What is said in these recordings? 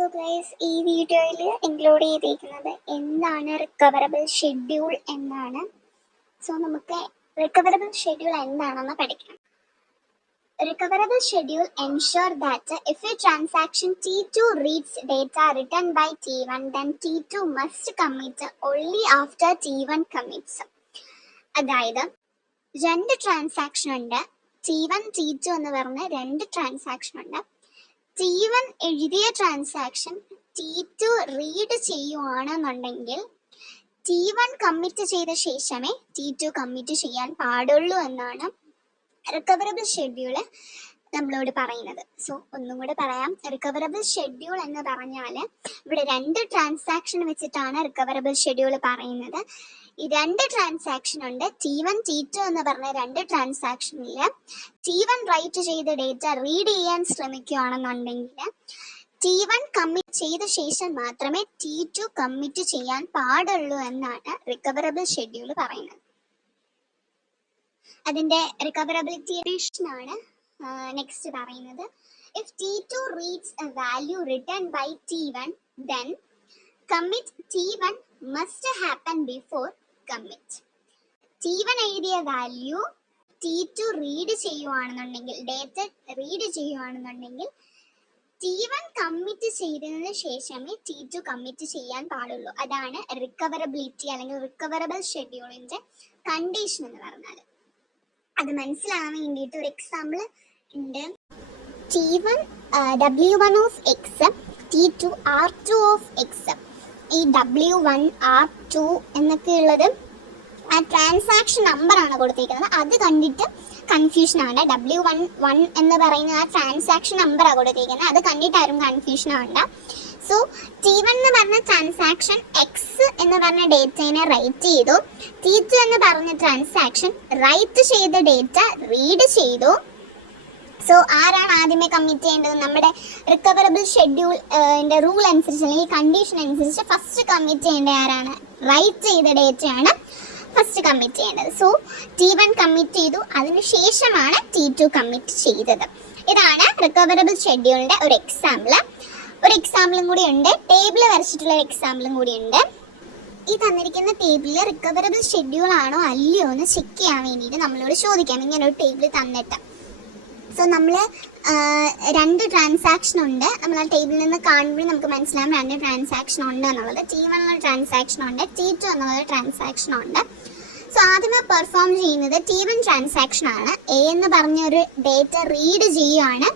So guys, ഈ വീഡിയോയിൽ include ചെയ്തിരിക്കുന്നത് എന്താണ് റിക്കവറബിൾ ഷെഡ്യൂൾ എന്നാണ്. സോ നമുക്ക് റിക്കവറബിൾ ഷെഡ്യൂൾ എന്താണെന്ന് പഠിക്കാം. Recoverable schedule ensure that if a transaction T2 reads data written by T1, then T2 must commit only after T1 commits. അതായത് രണ്ട് ട്രാൻസാക്ഷൻ ഉണ്ട്, T1 T2 എന്ന് പറഞ്ഞ രണ്ട് ട്രാൻസാക്ഷൻ ഉണ്ട്. T1 എഴുതിയ ട്രാൻസാക്ഷൻ T2 റീഡ് ചെയ്യുവാണെന്നുണ്ടെങ്കിൽ T1 കമ്മിറ്റ് ചെയ്ത ശേഷമേ T2 കമ്മിറ്റ് ചെയ്യാൻ പാടുള്ളൂ എന്നാണ് റിക്കവറബിൾ ഷെഡ്യൂള് നമ്മളോട് പറയുന്നത്. സോ ഒന്നും കൂടെ പറയാം. റിക്കവറബിൾ ഷെഡ്യൂൾ എന്ന് പറഞ്ഞാൽ ഇവിടെ രണ്ട് ട്രാൻസാക്ഷൻ വെച്ചിട്ടാണ് റിക്കവറബിൾ ഷെഡ്യൂൾ പറയുന്നത്. ഈ രണ്ട് ട്രാൻസാക്ഷൻ ഉണ്ട്, T1 T2 എന്ന് പറഞ്ഞ രണ്ട് ട്രാൻസാക്ഷനിൽ T1 റൈറ്റ് ചെയ്ത ഡേറ്റ റീഡ് ചെയ്യാൻ ശ്രമിക്കുകയാണെന്നുണ്ടെങ്കിൽ T1 കമ്മിറ്റ് ചെയ്ത ശേഷം മാത്രമേ T2 കമ്മിറ്റ് ചെയ്യാൻ പാടുള്ളൂ എന്നാണ് റിക്കവറബിൾ ഷെഡ്യൂൾ പറയുന്നത്. അതിന്റെ റിക്കവറബിലിറ്റി ആണ് നെക്സ്റ്റ് പറയുന്നത്. If T2 reads a value written by T1, then commit T1 must happen before commit. T1 എഴുതിയ വാല്യൂ T2 റീഡ് ചെയ്യുവാണെന്നുണ്ടെങ്കിൽ, ഡേറ്റ റീഡ് ചെയ്യുവാണെന്നുണ്ടെങ്കിൽ T1 കമ്മിറ്റ് ചെയ്തതിന് ശേഷമേ T2 കമ്മിറ്റ് ചെയ്യാൻ പാടുള്ളൂ. അതാണ് റിക്കവറബിലിറ്റി അല്ലെങ്കിൽ റിക്കവറബിൾ ഷെഡ്യൂളിന്റെ കണ്ടീഷൻ എന്ന് പറഞ്ഞാൽ. അത് മനസ്സിലാവാൻ വേണ്ടിയിട്ട് ഒരു എക്സാമ്പിൾ ഉണ്ട്. T1 W1 of X, T2 R2 of X. ഈ W1 R2 എന്നൊക്കെ ഉള്ളത് ആ ട്രാൻസാക്ഷൻ നമ്പറാണ് കൊടുത്തിരിക്കുന്നത്. അത് കണ്ടിട്ട് കൺഫ്യൂഷൻ ആണ്. W1 എന്ന് പറയുന്ന ആ ട്രാൻസാക്ഷൻ നമ്പറാണ് കൊടുത്തിരിക്കുന്നത്. അത് കണ്ടിട്ട് ആരും കൺഫ്യൂഷൻ ആവണ്ട. സോ T1 എന്ന് പറഞ്ഞ ട്രാൻസാക്ഷൻ എക്സ് എന്ന് പറഞ്ഞ ഡേറ്റയെ റൈറ്റ് ചെയ്തു. T2 എന്ന് പറഞ്ഞ ട്രാൻസാക്ഷൻ റൈറ്റ് ചെയ്ത ഡേറ്റ റീഡ് ചെയ്തു. സോ ആരാണ് ആദ്യമേ കമ്മിറ്റ് ചെയ്യേണ്ടത്? നമ്മുടെ റിക്കവറബിൾ ഷെഡ്യൂൾ റൂൾ അനുസരിച്ച് അല്ലെങ്കിൽ കണ്ടീഷൻ അനുസരിച്ച് ഫസ്റ്റ് കമ്മിറ്റ് ചെയ്യേണ്ട ആരാണ്? റൈറ്റ് ചെയ്ത ഡേറ്റയാണ് ഫസ്റ്റ് കമ്മിറ്റ് ചെയ്യേണ്ടത്. സോ T1 കമ്മിറ്റ് ചെയ്തു, അതിനുശേഷമാണ് T2 കമ്മിറ്റ് ചെയ്തത്. ഇതാണ് റിക്കവറബിൾ ഷെഡ്യൂളിന്റെ ഒരു എക്സാമ്പിൾ. ഒരു എക്സാമ്പിളും കൂടി ഉണ്ട്, ടേബിൾ വരച്ചിട്ടുള്ള ഒരു എക്സാമ്പിളും കൂടി ഉണ്ട്. ഈ തന്നിരിക്കുന്ന ടേബിളിൽ റിക്കവറബിൾ ഷെഡ്യൂൾ ആണോ അല്ലയോ എന്ന് ചെക്ക് ചെയ്യാൻ വേണ്ടിയിട്ട് നമ്മളോട് ചോദിക്കാം. ഇങ്ങനെ ഒരു ടേബിൾ തന്നിട്ട് സോ നമ്മൾ രണ്ട് ട്രാൻസാക്ഷൻ ഉണ്ട്. നമ്മൾ ആ ടേബിളിൽ നിന്ന് കാണുമ്പോൾ നമുക്ക് മനസ്സിലാവും രണ്ട് ട്രാൻസാക്ഷൻ ഉണ്ട് എന്നുള്ളത്. T1 എന്ന ട്രാൻസാക്ഷൻ ഉണ്ട്, T2 എന്നുള്ള ട്രാൻസാക്ഷൻ ഉണ്ട്. സോ ആദ്യമേ പെർഫോം ചെയ്യുന്നത് T1 ട്രാൻസാക്ഷൻ ആണ്. എ എന്ന് പറഞ്ഞൊരു ഡേറ്റ റീഡ് ചെയ്യുകയാണ്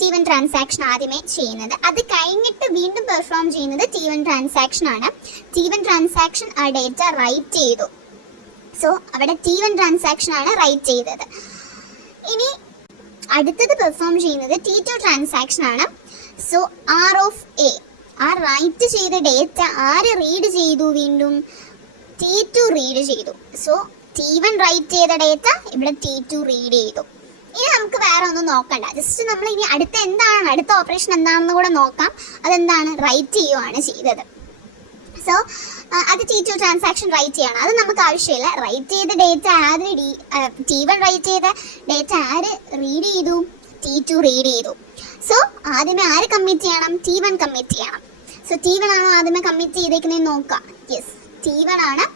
T1 ട്രാൻസാക്ഷൻ ആദ്യമേ ചെയ്യുന്നത്. അത് കഴിഞ്ഞിട്ട് വീണ്ടും പെർഫോം ചെയ്യുന്നത് T1 ട്രാൻസാക്ഷൻ ആണ്. T1 ട്രാൻസാക്ഷൻ ആ ഡേറ്റ റൈറ്റ് ചെയ്തു. സോ അവിടെ T1 ട്രാൻസാക്ഷൻ ആണ് റൈറ്റ് ചെയ്തത്. ഇനി അടുത്തത് പെർഫോം ചെയ്യുന്നത് T2 ട്രാൻസാക്ഷൻ ആണ്. സോ R ഓഫ് എ, ആ റൈറ്റ് ചെയ്ത ഡേറ്റ ആര് റീഡ് ചെയ്തു? വീണ്ടും T2 റീഡ് ചെയ്തു. സോ T1 റൈറ്റ് ചെയ്ത ഡേറ്റ ഇവിടെ T2 റീഡ് ചെയ്തു. ഇനി നമുക്ക് വേറെ ഒന്നും നോക്കണ്ട, ജസ്റ്റ് നമ്മൾ ഇനി അടുത്ത ഓപ്പറേഷൻ എന്താണെന്ന് കൂടെ നോക്കാം. അതെന്താണ്? റൈറ്റ് ചെയ്യുകയാണ് ചെയ്തത്. സോ അത് T2 ട്രാൻസാക്ഷൻ റൈറ്റ് ചെയ്യണം, അത് നമുക്ക് ആവശ്യമില്ല. റൈറ്റ് ചെയ്ത ഡേറ്റ ആര് T1 റൈറ്റ് ചെയ്ത ഡേറ്റ ആര് റീഡ് ചെയ്തു? T2 റീഡ് ചെയ്തു. സോ ആദ്യമേ ആര് കമ്മിറ്റ് ചെയ്യണം? T1 കമ്മിറ്റ് ചെയ്യണം. സോ T1 ആണോ ആദ്യമേ കമ്മിറ്റ് ചെയ്തേക്കുന്നത് നോക്കാം. യെസ്, T1 ആണ്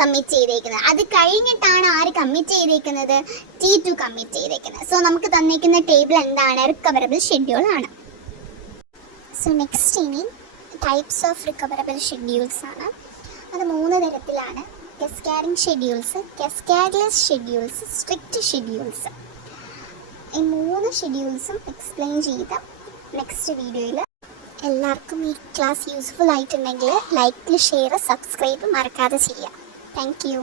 കമ്മിറ്റ് ചെയ്തേക്കുന്നത്. അത് കഴിഞ്ഞിട്ടാണ് ആര് കമ്മിറ്റ് ചെയ്തേക്കുന്നത്? T2 കമ്മിറ്റ് ചെയ്തേക്കുന്നത്. സോ നമുക്ക് തന്നിരിക്കുന്ന ടേബിൾ എന്താണ്? റിക്കവറബിൾ ഷെഡ്യൂൾ ആണ്. സോ നെക്സ്റ്റ് ഇനി ടൈപ്സ് ഓഫ് റിക്കവറബിൾ ഷെഡ്യൂൾസ് ആണ്. അത് 3 തരത്തിലാണ്: cascading schedules, cascadeless schedules, strict schedules. ഈ 3 ഷെഡ്യൂൾസും എക്സ്പ്ലെയിൻ ചെയ്ത് നെക്സ്റ്റ് വീഡിയോയിൽ. എല്ലാവർക്കും ഈ ക്ലാസ് യൂസ്ഫുൾ ആയിട്ടുണ്ടെങ്കിൽ ലൈക്ക്, ഷെയർ, സബ്സ്ക്രൈബ് മറക്കാതെ ചെയ്യാം. Thank you.